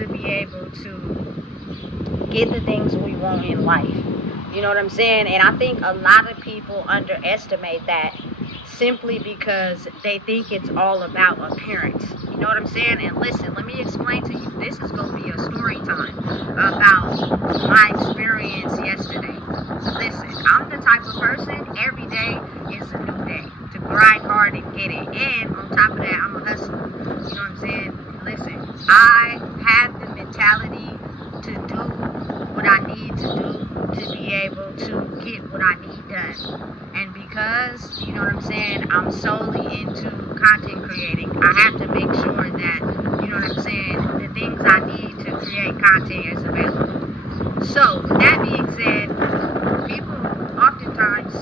to be able to get the things we want in life. You know what I'm saying? And I think a lot of people underestimate that simply because they think it's all about appearance. You know what I'm saying? And listen, let me explain to you. This is going to be a story time about my experience yesterday. Listen, I'm the type of person, every day is a new day. To grind hard and get it. And on top of that, I'm a hustler. You know what I'm saying? Listen, I have the mentality to do what I need to do to be able to get what I need done. And because, you know what I'm saying, I'm solely into content creating, I have to make sure that, you know what I'm saying, the things I need to create content is available. So, with that being said, people oftentimes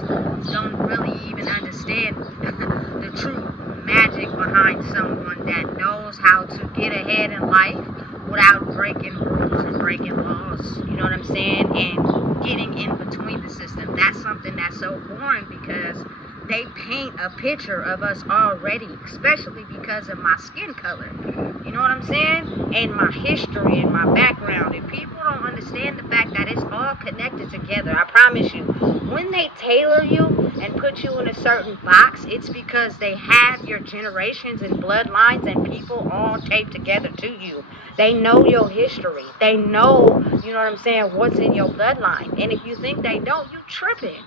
don't really even understand the true magic behind someone that knows how to get ahead in life without breaking rules and breaking laws, you know what I'm saying, and getting in between the system. That's something that's so boring because they paint a picture of us already, especially because of my skin color, you know what I'm saying, and my history and my background. And people don't understand the fact that it's all connected together. I promise you, when they tailor you and put you in a certain box, it's because they have your generations and bloodlines and people all taped together to you. They know your history. They know, you know what I'm saying, what's in your bloodline. And if you think they don't, you tripping.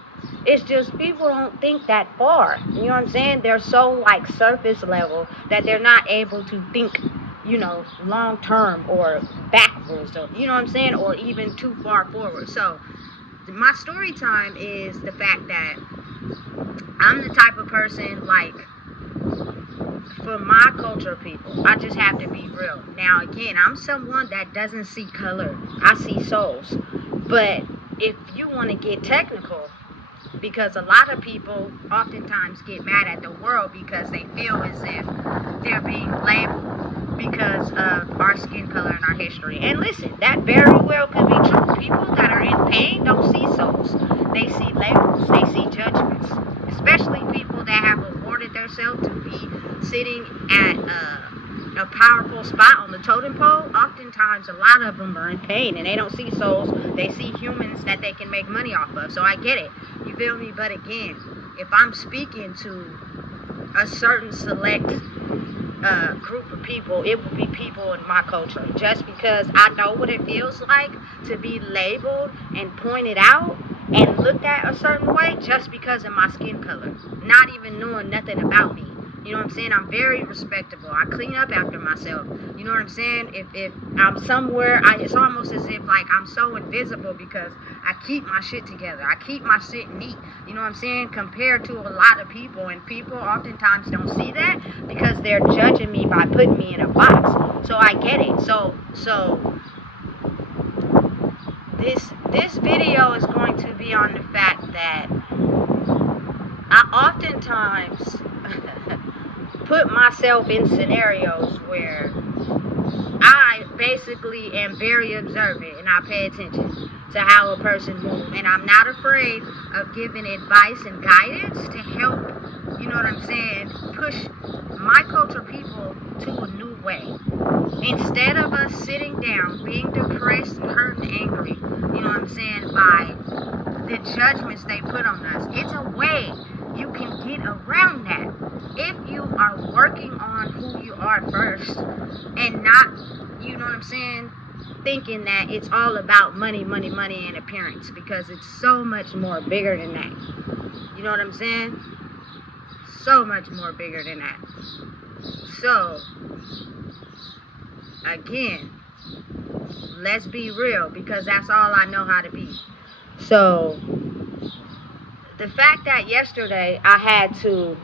It's just people don't think that far. You know what I'm saying? They're so like surface level that they're not able to think, you know, long term or backwards, or you know what I'm saying, or even too far forward. So my story time is the fact that I'm the type of person, like, for my culture of people, I just have to be real. Now again, I'm someone that doesn't see color. I see souls. But if you want to get technical, because a lot of people oftentimes get mad at the world because they feel as if they're being labeled because of our skin color and our history. And listen, that very well could be true. People that are in pain don't see souls. They see labels. They see judgments. Especially people that have awarded themselves to be sitting at a powerful spot on the totem pole. Oftentimes, a lot of them are in pain and they don't see souls. They see humans that they can make money off of. So I get it. You feel me? But again, if I'm speaking to a certain select group of people, it will be people in my culture. Just because I know what it feels like to be labeled and pointed out and looked at a certain way just because of my skin color. Not even knowing nothing about me. You know what I'm saying? I'm very respectable. I clean up after myself. You know what I'm saying? If I'm somewhere, it's almost as if like I'm so invisible because I keep my shit together. I keep my shit neat. You know what I'm saying? Compared to a lot of people. And people oftentimes don't see that because they're judging me by putting me in a box. So I get it. So this video is going to be on the fact that I oftentimes put myself in scenarios where I basically am very observant and I pay attention to how a person moves. And I'm not afraid of giving advice and guidance to help, you know what I'm saying, push my culture people to a new way. Instead of us sitting down, being depressed and hurt and angry, you know what I'm saying, by the judgments they put on us, it's a way you can get around that if you are working on who you are first and not, you know what I'm saying, thinking that it's all about money, money, money and appearance, because it's so much more bigger than that. You know what I'm saying? So much more bigger than that. So again, let's be real, because that's all I know how to be. So the fact that yesterday I had to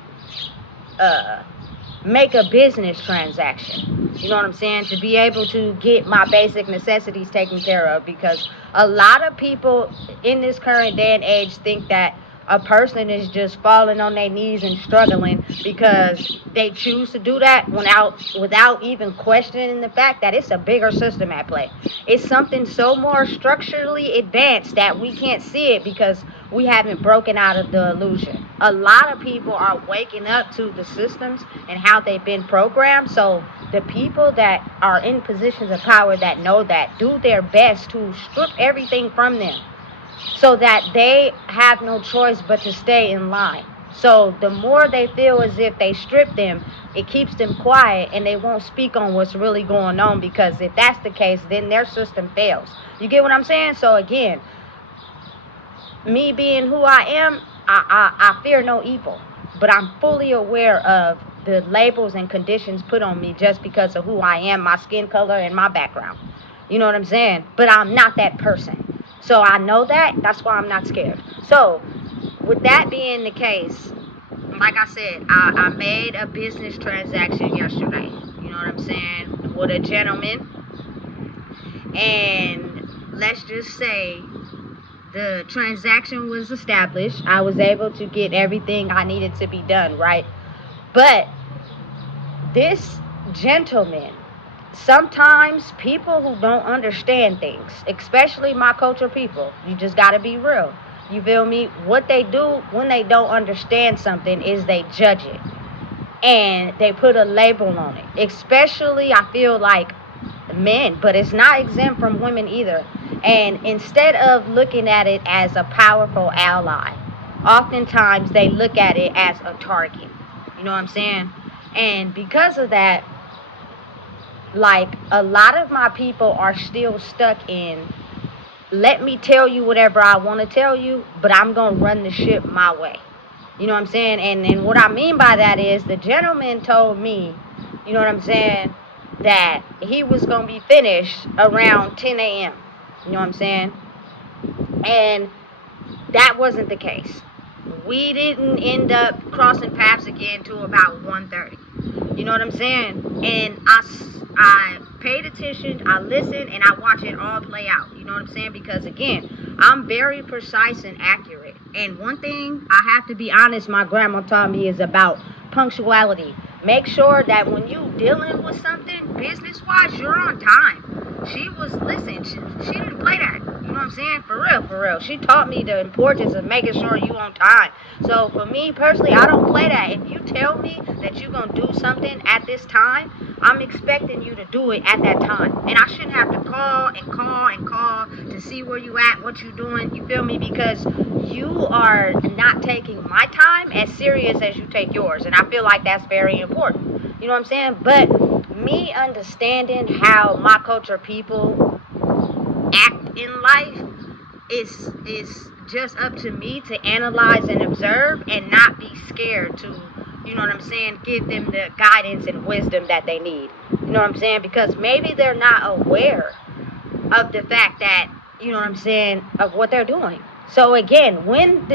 make a business transaction, you know what I'm saying, to be able to get my basic necessities taken care of, because a lot of people in this current day and age think that a person is just falling on their knees and struggling because they choose to do that without even questioning the fact that it's a bigger system at play. It's something so more structurally advanced that we can't see it because we haven't broken out of the illusion. A lot of people are waking up to the systems and how they've been programmed. So the people that are in positions of power that know that do their best to strip everything from them so that they have no choice but to stay in line. So the more they feel as if they strip them, it keeps them quiet and they won't speak on what's really going on, because if that's the case, then their system fails. You get what I'm saying? So again, me being who I am, I fear no evil, but I'm fully aware of the labels and conditions put on me just because of who I am, my skin color, and my background. You know what I'm saying? But I'm not that person. So I know that. That's why I'm not scared. So with that being the case, like I said, I made a business transaction yesterday. You know what I'm saying? With a gentleman. And let's just say the transaction was established. I was able to get everything I needed to be done, right? But this gentleman, sometimes people who don't understand things, especially my culture people, you just got to be real. You feel me? What they do when they don't understand something is they judge it. And they put a label on it. Especially, I feel like men, but it's not exempt from women either. And instead of looking at it as a powerful ally, oftentimes they look at it as a target. You know what I'm saying? And because of that, like, a lot of my people are still stuck in, let me tell you whatever I want to tell you, but I'm going to run the ship my way. You know what I'm saying? And what I mean by that is, the gentleman told me, you know what I'm saying, that he was going to be finished around 10 a.m. You know what I'm saying? And that wasn't the case. We didn't end up crossing paths again till about 1:30. You know what I'm saying? And I paid attention, I listened, and I watched it all play out. You know what I'm saying? Because again, I'm very precise and accurate. And one thing I have to be honest, my grandma taught me, is about punctuality. Make sure that when you dealing with something business-wise, you're on time. She was, listen, she didn't play that. You know what I'm saying? For real. She taught me the importance of making sure you on time. So for me personally, I don't play that. If you tell me that you're going to do something at this time, I'm expecting you to do it at that time. And I shouldn't have to call to see where you at, what you doing. You feel me? Because you are not taking my time as serious as you take yours. And I feel like that's very important. You know what I'm saying? But me understanding how my culture people act in life is just up to me to analyze and observe and not be scared to, you know what I'm saying, give them the guidance and wisdom that they need. You know what I'm saying? Because maybe they're not aware of the fact that, you know what I'm saying, of what they're doing. So again, when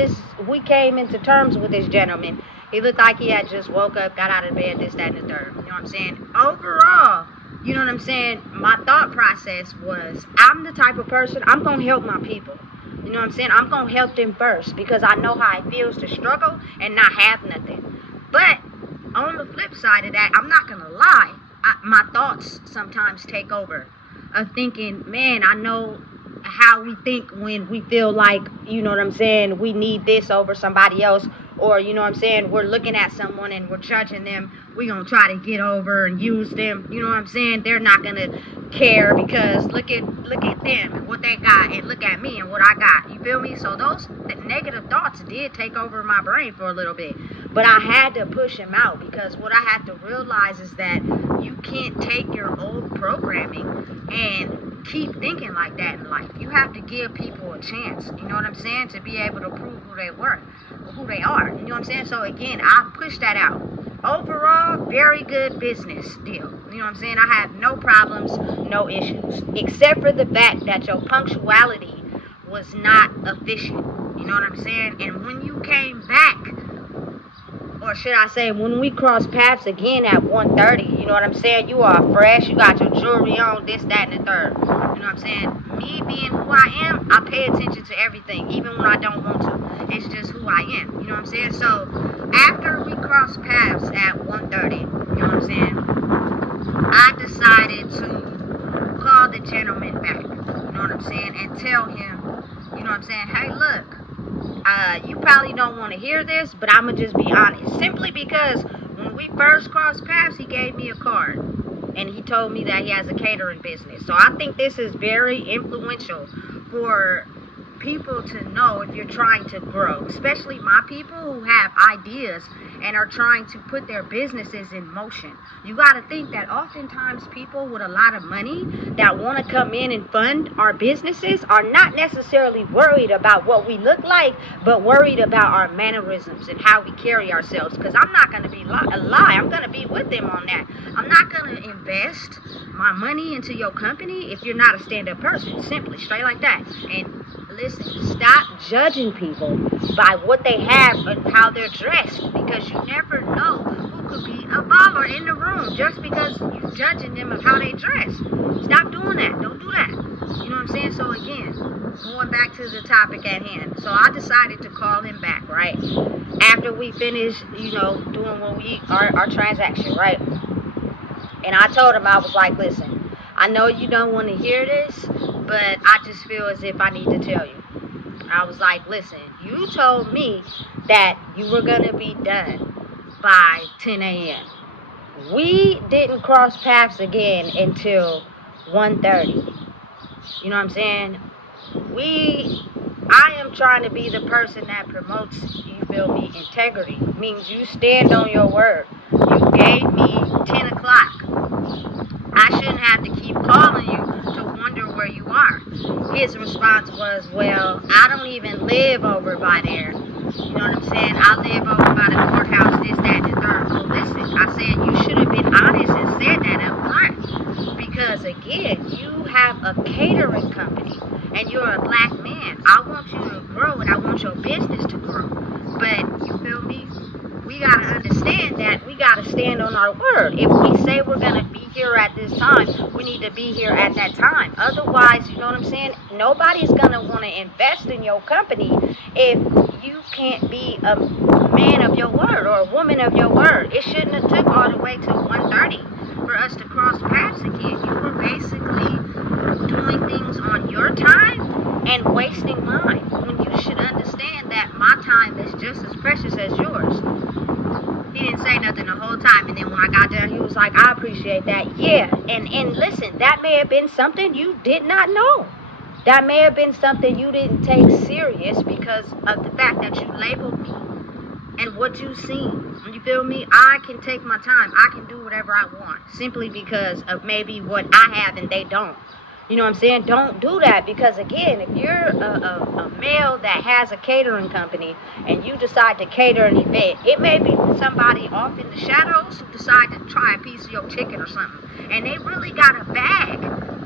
we came into terms with this gentleman, he looked like he had just woke up, got out of bed, this, that, and the third. You know what I'm saying? Overall, you know what I'm saying, my thought process was, I'm the type of person, I'm going to help my people. You know what I'm saying? I'm going to help them first, because I know how it feels to struggle and not have nothing. But on the flip side of that, I'm not going to lie, my thoughts sometimes take over of thinking, man, I know how we think when we feel like, you know what I'm saying, we need this over somebody else, or, you know what I'm saying, we're looking at someone and we're judging them, we're going to try to get over and use them, you know what I'm saying, they're not going to care because look at them and what they got, and look at me and what I got, you feel me? So those negative thoughts did take over my brain for a little bit, but I had to push them out, because what I had to realize is that you can't take your old programming and keep thinking like that in life. You have to give people a chance, you know what I'm saying, to be able to prove who they are, you know what I'm saying? So again, I pushed that out. Overall, very good business deal. You know what I'm saying? I have no problems, no issues, except for the fact that your punctuality was not efficient. You know what I'm saying? And when you came back, or should I say, when we crossed paths again at 1:30, you know what I'm saying? You are fresh, you got your jewelry on, this, that, and the third. You know what I'm saying? Me being who I am, I pay attention to everything, even when I don't want to. It's just who I am. You know what I'm saying? So after we crossed paths at 1:30, you know what I'm saying, I decided to call the gentleman back, you know what I'm saying, and tell him, you know what I'm saying, hey, look, You probably don't want to hear this, but I'm going to just be honest. Simply because when we first crossed paths, he gave me a card. And he told me that he has a catering business. So I think this is very influential for people to know if you're trying to grow, especially my people who have ideas and are trying to put their businesses in motion. You got to think that oftentimes people with a lot of money that want to come in and fund our businesses are not necessarily worried about what we look like, but worried about our mannerisms and how we carry ourselves. Because I'm not going to be a lie. I'm going to be with them on that. I'm not going to invest my money into your company if you're not a stand-up person. Simply, straight like that. And listen, stop judging people by what they have and how they're dressed, because you never know who could be a baller in the room just because you're judging them of how they dress. Stop doing that. Don't do that. You know what I'm saying? So again, going back to the topic at hand. So I decided to call him back, right? After we finished, doing our transaction, right? And I told him, I was like, listen, I know you don't want to hear this, but I just feel as if I need to tell you. I was like, listen, you told me that you were going to be done by 10 a.m. We didn't cross paths again until 1:30. You know what I'm saying? I am trying to be the person that promotes, you feel me, integrity. Means you stand on your word. You gave me 10 o'clock. I shouldn't have to keep calling you to wonder where you are. His response was, well, I don't even live over by there. You know what I'm saying? I live over by the courthouse, this, that, and the third. Well, listen, I said you should have been honest and said that up front. Because, again, you have a catering company and you're a black man. I want you to grow and I want your business to grow. But, you feel me? We got to understand that we got to stand on our word. If we say we're going to be here at this time, we need to be here at that time. Otherwise, you know what I'm saying? Nobody's going to want to invest in your company if you can't be a man of your word or a woman of your word. It shouldn't have took all the way to 1:30 for us to cross paths again. You were basically doing things on your time and wasting mine, when you should understand that my time is just as precious as yours. He didn't say nothing the whole time, and then when I got done, he was like, I appreciate that. Yeah, and listen, that may have been something you did not know. That may have been something you didn't take serious because of the fact that you labeled me and what you've seen. You feel me? I can take my time. I can do whatever I want simply because of maybe what I have and they don't. You know what I'm saying? Don't do that, because again, if you're a male that has a catering company and you decide to cater an event, it may be somebody off in the shadows who decide to try a piece of your chicken or something, and they really got a bag.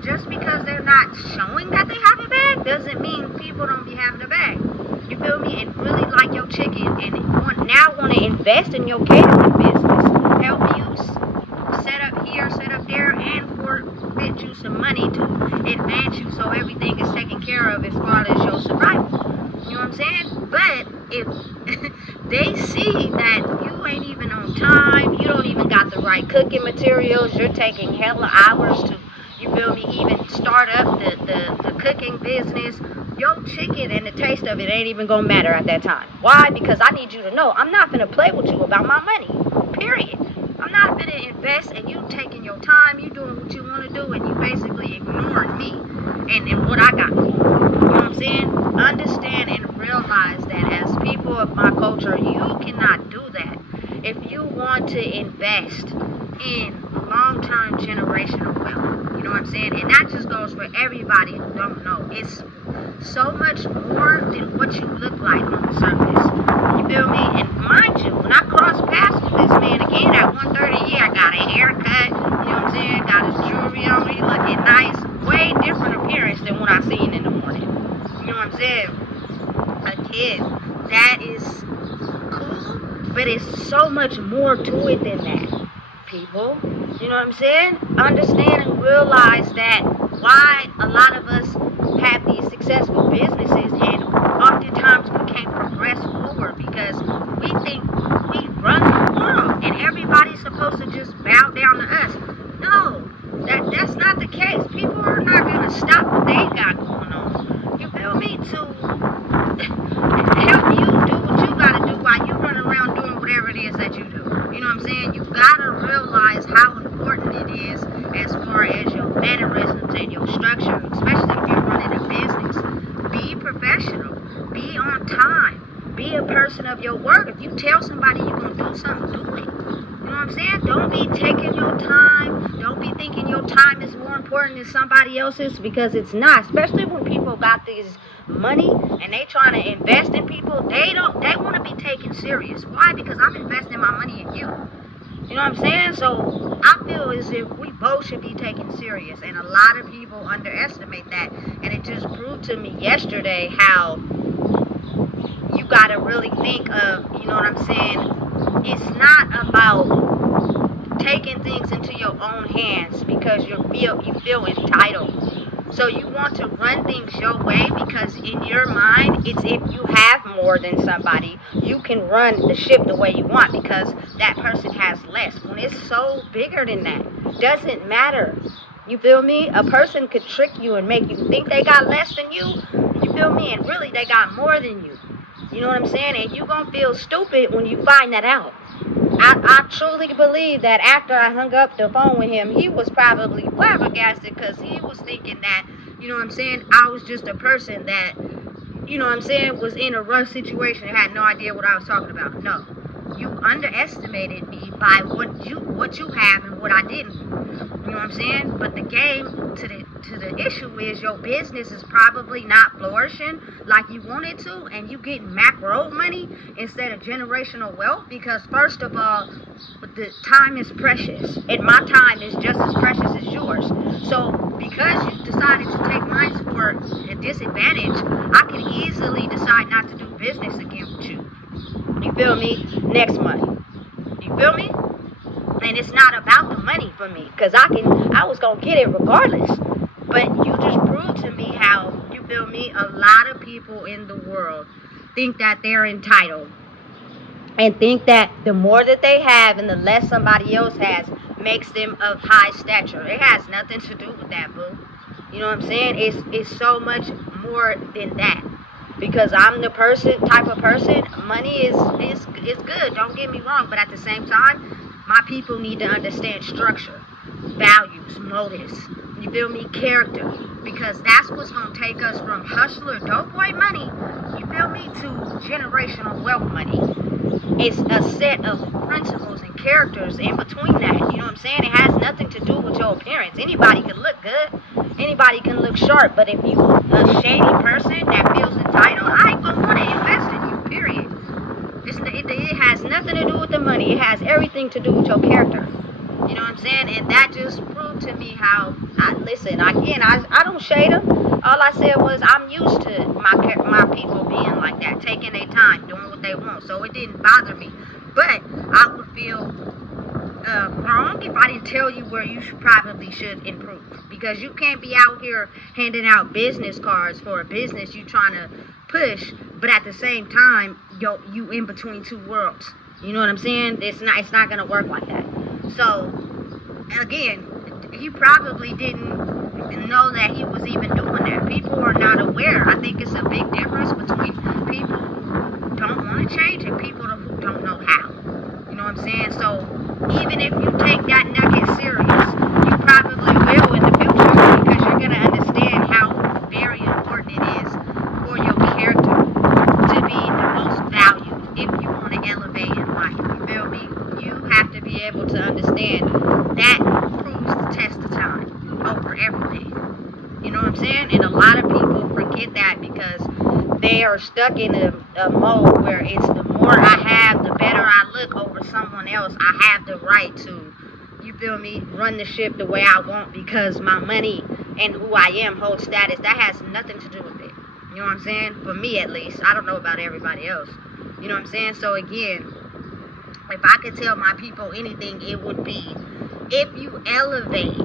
Just because they're not showing that they have a bag doesn't mean people don't be having a bag. You feel me? And really like your chicken and now want to invest in your catering business. Help you set up here, set up there, and forfeit you some money to advance you so everything is taken care of as far as your survival. You know what I'm saying? But if they see that you ain't even on time, you don't even got the right cooking materials, you're taking hella hours to, you feel me, even start up the cooking business, your chicken and the taste of it ain't even gonna matter at that time. Why? Because I need you to know I'm not gonna play with you about my money. Period. I'm not gonna invest in you taking your time, you doing what you want to do, and you basically ignoring me and what I got. You know what I'm saying? Understand and realize that as people of my culture, you cannot do that. If you want to invest in long-term generational wealth, you know what I'm saying? And that just goes for everybody who don't know. It's so much more than what you look like on the surface. You feel me? And mind you, when I cross paths with this man again at 1:30, yeah, I got a haircut, you know what I'm saying? Got his jewelry on, he looking nice. Way different appearance than what I seen in the morning. You know what I'm saying? Again, that is cool, but it's so much more to it than that, people. You know what I'm saying? Understand and realize that why a lot of us have these successful businesses and oftentimes we can't progress forward because we think we run the world and everybody's supposed to just bow down to us. No, that's not the case. People are not going to stop what they got going on. You feel me? To help person of your word. If you tell somebody you're going to do something, do it. You know what I'm saying? Don't be taking your time. Don't be thinking your time is more important than somebody else's, because it's not. Especially when people got this money and they trying to invest in people. They want to be taken serious. Why? Because I'm investing my money in you. You know what I'm saying? So I feel as if we both should be taken serious, and a lot of people underestimate that. And it just proved to me yesterday how you gotta really think of, you know what I'm saying? It's not about taking things into your own hands because you feel entitled. So you want to run things your way because in your mind, it's if you have more than somebody, you can run the ship the way you want because that person has less. When it's so bigger than that, doesn't matter. You feel me? A person could trick you and make you think they got less than you. You feel me? And really they got more than you. You know what I'm saying? And you're going to feel stupid when you find that out. I truly believe that after I hung up the phone with him, he was probably flabbergasted because he was thinking that, you know what I'm saying, I was just a person that, you know what I'm saying, was in a rough situation and had no idea what I was talking about. No. You underestimated me by what you have and what I didn't. You know what I'm saying? But the game to the issue is your business is probably not flourishing like you want it to, and you getting macro money instead of generational wealth because first of all, the time is precious, and my time is just as precious as yours. So because you decided to take mine for a disadvantage, I could easily decide not to do business again with you. You feel me? Next month. You feel me? And it's not about the money for me, because I was going to get it regardless. But you just proved to me how, you feel me, a lot of people in the world think that they're entitled. And think that the more that they have and the less somebody else has makes them of high stature. It has nothing to do with that, boo. You know what I'm saying? It's so much more than that. Because I'm the type of person, money is good, don't get me wrong, but at the same time, my people need to understand structure, values, motives, you feel me, character, because that's what's going to take us from hustler, dope boy money, you feel me, to generational wealth money. It's a set of principles and characters in between that, you know what I'm saying? It has nothing to do with your appearance. Anybody can look good, anybody can look sharp, but if you a shady person that feels entitled, I ain't gonna want to invest in you, period. It has nothing to do with the money. It has everything to do with your character. You know what I'm saying? And that just proved to me how, I don't shade them. All I said was I'm used to my people being like that, taking their time, doing what they want. So it didn't bother me. But I would feel wrong if I didn't tell you where you probably should improve. Because you can't be out here handing out business cards for a business you trying to push, but at the same time, you in between two worlds. You know what I'm saying? It's not gonna work like that. So, again, he probably didn't know that he was even doing that. People are not aware. I think it's a big difference between people who don't want to change and people who don't know how. You know what I'm saying? So, even if you take that nugget serious, you probably will in the future because you're going to understand how very important it is for your character to be the most valued if you want to elevate in life. You feel me? You have to be able to understand that proves the test of time over everything. You know what I'm saying? And a lot of people forget that because they are stuck in a mode where it's the more I have, the better I look over someone else. I have the right to, you feel me, run the ship the way I want because my money and who I am hold status. That has nothing to do with it. You know what I'm saying? For me at least. I don't know about everybody else. You know what I'm saying? So again, if I could tell my people anything, it would be if you elevate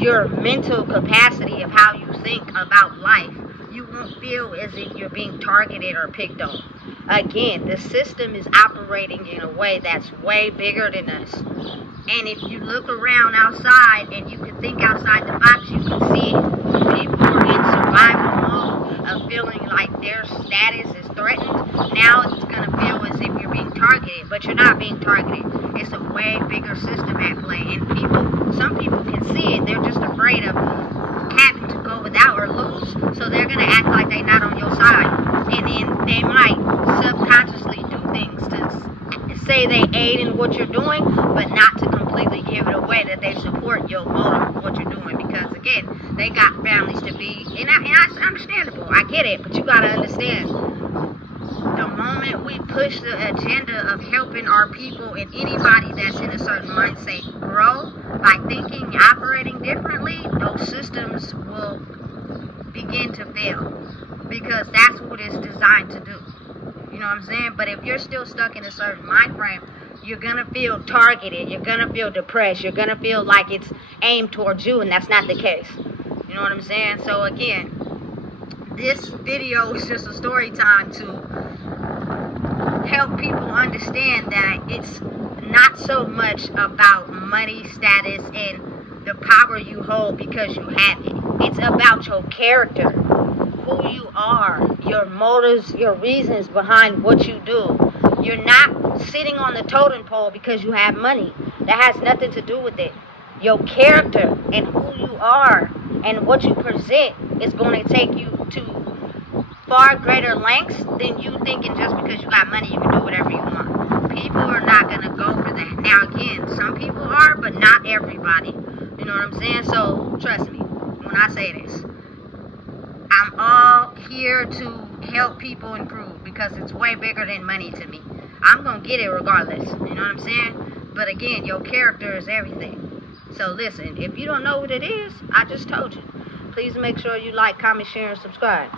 your mental capacity of how you think about life, you won't feel as if you're being targeted or picked on. Again, the system is operating in a way that's way bigger than us. And if you look around outside and you can think outside the box, you can see it. When people are in survival mode of feeling like their status is threatened, now it's going to feel as if you're being targeted, but you're not being targeted. It's a way bigger system at play, and some people can see it. They're just afraid of having to go without or lose goals. So they're going to act like they're not on your side. And then they might subconsciously do things to say they aid in what you're doing, but not to completely give it away that they support your motive of what you're doing. Because again, they got families to be, and that's understandable. I get it, but you got to understand, the moment we push the agenda of helping our people and anybody that's in a certain mindset grow by thinking, operating differently, those systems will begin to fail, because that's what it's designed to do. You know what I'm saying? But if you're still stuck in a certain mind frame, you're going to feel targeted, you're going to feel depressed, you're going to feel like it's aimed towards you, and that's not the case. You know what I'm saying? So again, this video is just a story time to help people understand that it's not so much about money, status, and the power you hold because you have it. It's about your character, who you are, your motives, your reasons behind what you do. You're not sitting on the totem pole because you have money. That has nothing to do with it. Your character and who you are and what you present is going to take you to far greater lengths than you thinking just because you got money you can do whatever you want. People are not going to go for that. Now again, some people are, but not everybody. You know what I'm saying? So trust me when I say this. I'm all here to help people improve because it's way bigger than money to me. I'm going to get it regardless. You know what I'm saying? But again, your character is everything. So listen, if you don't know what it is, I just told you. Please make sure you like, comment, share, and subscribe.